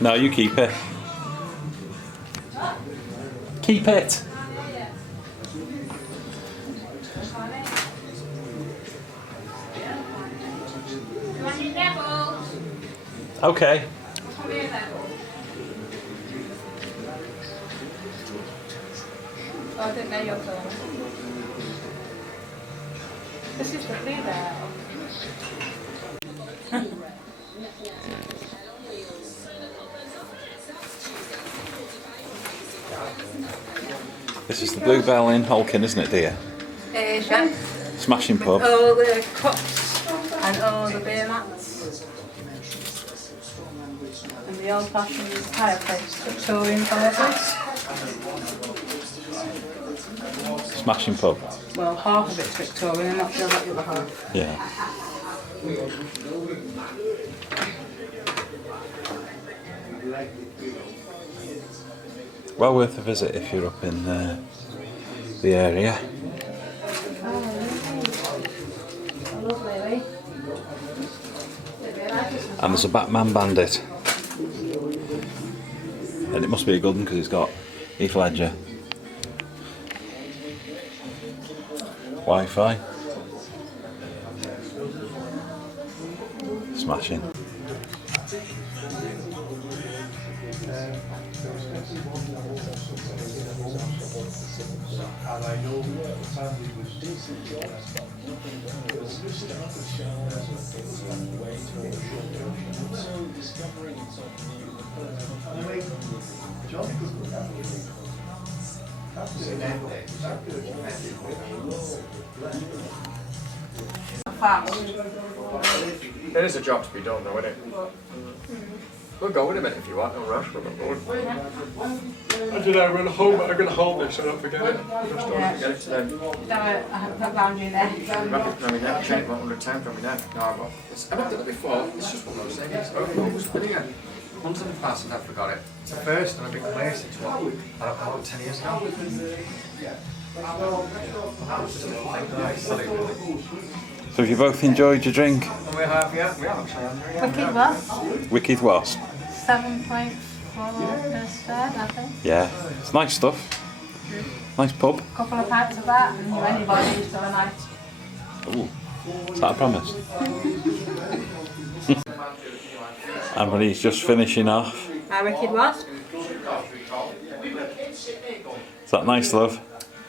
No, you keep it. Keep it. Okay. Oh, I didn't know you were filming. This is the Bluebell. This is the Bluebell in Halkyn, isn't it, dear? Yeah. Smashing pub. All the cups and all the beer mats. And the old-fashioned fireplace, Victorian fireplace. Smashing pub. Well, half of it's Victorian, I'm not sure about the other half. Yeah. Well worth a visit if you're up in the area. And there's a Batman Bandit. And it must be a good one because it's got Heath Ledger. Wi-Fi. Smashing. And I know the family was It is a job to be done though, isn't it? We'll go in a minute if you want, no rush, we're not going. I don't know, I'm going to hold this so I don't forget it. Just don't forget it today. No, I haven't put round your neck. Wrap it around my neck, chain it 100 times around my neck. No, I've not done it before, it's just one of those things. I've always been here. Once in the past and I forgot it. It's the first and I've been clear since what? I don't know, 10 years ago. So have you both enjoyed your drink? And we have, yeah, we have actually. Wicked was Wicked was. 7.4%, I think. Yeah, it's nice stuff. Nice pub. Couple of pints of that and you're anybody's for the night. Ooh, is that a promise? Everybody's just finishing off. How wicked was? Is that nice, love?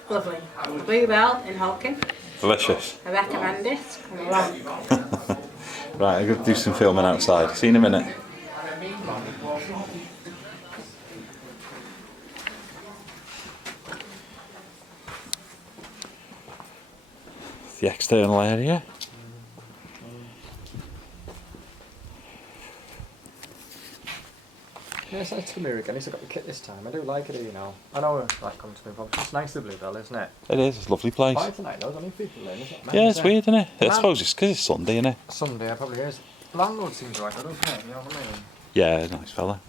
Lovely. Bluebell in Halkyn. Delicious. I recommend it. Come along. Right, I'm going to do some filming outside. See you in a minute. The external area. Yeah, it's nice to come here again. At least I got the kit this time. I do like it, you know. I know like coming to me, but it's nice to Bluebell, isn't it? It is, it's a lovely place. Quiet tonight, though. There's only people in, isn't it? Yeah, it's weird, isn't it? I suppose it's because it's Sunday, isn't it? Sunday, it probably is. Landlord seems right, doesn't he? You know what I mean? Yeah, nice fella.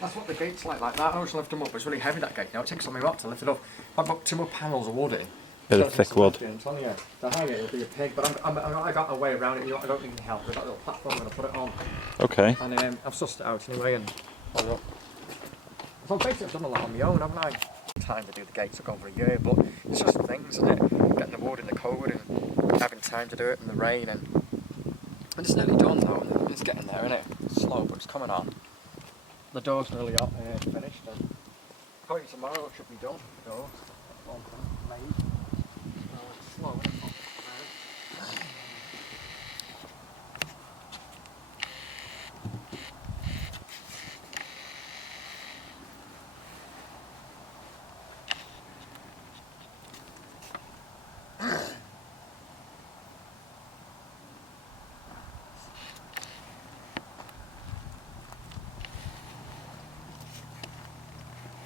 That's what the gate's like that. I always lift them up. It's really heavy, that gate. You know, it takes something up to lift it up. If I put 2 more panels of wood in. Bit of thick wood. The higher it'll be a pig, but I got a way around it. You know, I don't need any help. I've got a little platform I'm going to put it on. Okay. And I've sussed it out anyway and hold it up. So basically I've done a lot on my own, haven't I? Time to do the gates took over a year, but it's just things, isn't it? Getting the wood in the code and having time to do it in the rain and it's nearly done though. And it's getting there, isn't it? It's slow, but it's coming on. The door's nearly up, finished, and probably tomorrow it should be done. The door. Made. It's slow, isn't it?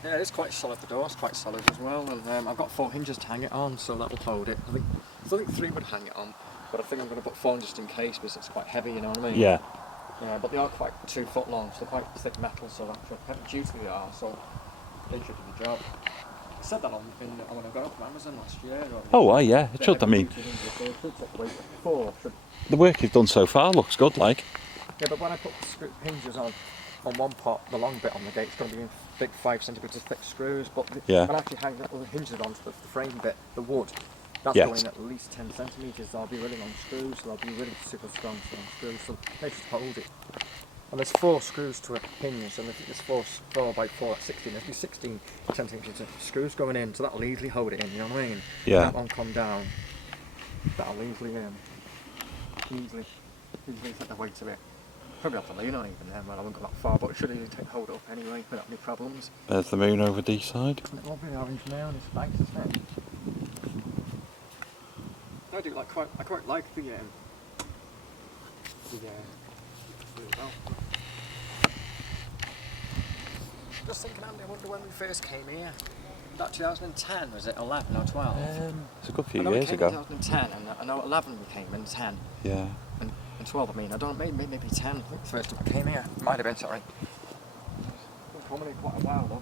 Yeah, it's quite solid, the door's quite solid as well, and I've got 4 hinges to hang it on, so that'll hold it. I think 3 would hang it on, but I think I'm going to put 4 just in case, because it's quite heavy, you know what I mean? Yeah. Yeah, but they are quite 2 foot long, so they're quite thick metal, so that's heavy duty they are, so they should do the job. I said that when I got up from Amazon last year. Oh, yeah, it should, I mean, the work you've done so far looks good, like. Yeah, but when I put the hinges on one part, the long bit on the gate, it's going to be in big 5 centimetres thick screws, but Yeah. when I actually hang the hinges onto the frame bit, the wood, that's Yes. going at least 10 centimetres. There'll be really long screws, so they'll be really super strong screws, so they should hold it. And there's 4 screws to a hinge, and I think there's 4 by 4 at 16. There's be 16 centimetres of screws going in, so that'll easily hold it in, you know what I mean? Yeah. That one come down, that'll easily take the weight of it. Probably have to lean on even then, I won't go that far, but it should easily hold it up anyway without any problems. There's the moon over D side. Isn't it lovely orange now? It's nice, isn't it? I do like I quite like the Bluebell. Just thinking, Andy, I wonder when we first came here. That 2010, was it 11 or 12? It's a good few I know years we came ago. in 2010, and I know 11 we came in 10. Yeah. And 12, I mean, I don't know, maybe 10. I think the first time I came here. Might have been, sorry. Been coming in quite a while, though.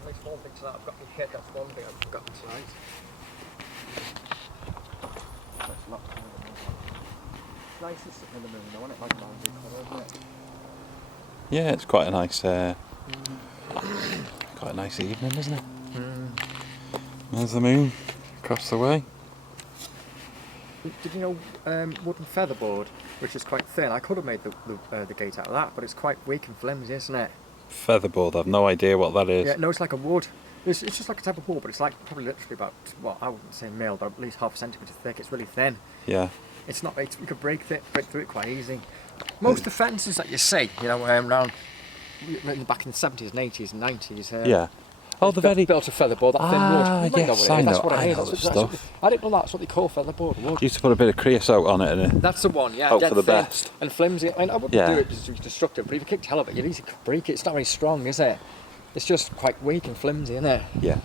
At least one thing tonight, I've got my head, that's one thing I've forgotten tonight. It's nice to sit in the moon, I want it like boundary colour, isn't it? Yeah, it's quite a nice, quite a nice evening, isn't it? There's the moon across the way. Did you know wooden featherboard, which is quite thin? I could have made the gate out of that, but it's quite weak and flimsy, isn't it? Featherboard, I've no idea what that is. Yeah, no, it's like a wood. It's just like a type of wood, but it's like probably literally about, well, I wouldn't say mil, but at least half a centimetre thick. It's really thin. Yeah. It's not. You could break through it quite easy. Most of the fences that you see, you know, around back in the 70s and 80s and 90s. Yeah. Oh, the very... built of featherboard, that thin wood. Ah, You might yes, know what it is. I That's know, what it I is. know That's the what- stuff. I didn't know that's what they call featherboard wood. Used to put a bit of creosote on it and That's the one, yeah. hope dead for the thin best. And flimsy. I mean, I wouldn't Yeah. do it just to be destructive, but if you kicked hell of it, you'd easily break it. It's not very strong, is it? It's just quite weak and flimsy, isn't it? Yeah.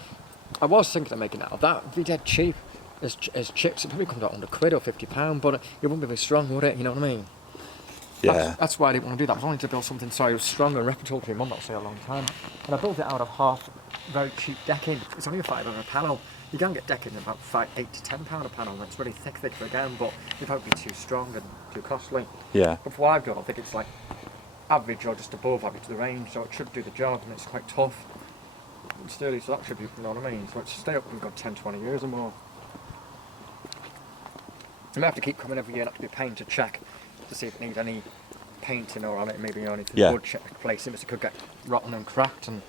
I was thinking of making out of that. It'd be dead cheap. As chips, it probably comes out under £1 or £50, but it wouldn't be very strong, would it? You know what I mean? Yeah. That's why I didn't want to do that. I was only to build something so it was strong and reputable for your mum, that'll say a long time. And I built it out of half very cheap decking. It's only a £5 panel. You can get decking at about £8 to £10 a panel, and it's really thick again, but it won't be too strong and too costly. Yeah. But for what I've done, I think it's like average or just above average to the range, so it should do the job, and it's quite tough and sturdy, so that should be, you know what I mean? So it's stay up and got 10, 20 years or more. I may have to keep coming every year, not to be a pain to check to see if it needs any painting or on it, maybe only for Yeah. wood replacing, because it could get rotten and cracked. And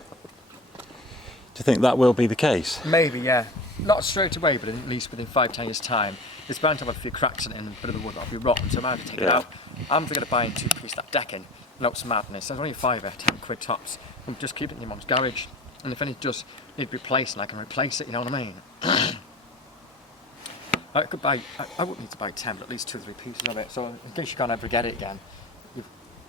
Do you think that will be the case? maybe, yeah, not straight away, but at least within 5-10 years' time, it's bound to have a few cracks in it and a bit of the wood that'll be rotten, so I might have to take it Yeah. out. I'm thinking of buying 2-piece that decking. No, it's madness. It's only a £5, 10 quid tops. And just keep it in your mum's garage. And if any just need replacing, I can replace it. You know what I mean? I could buy. I wouldn't need to buy 10, but at least 2 or 3 pieces of it. So in case you can't ever get it again,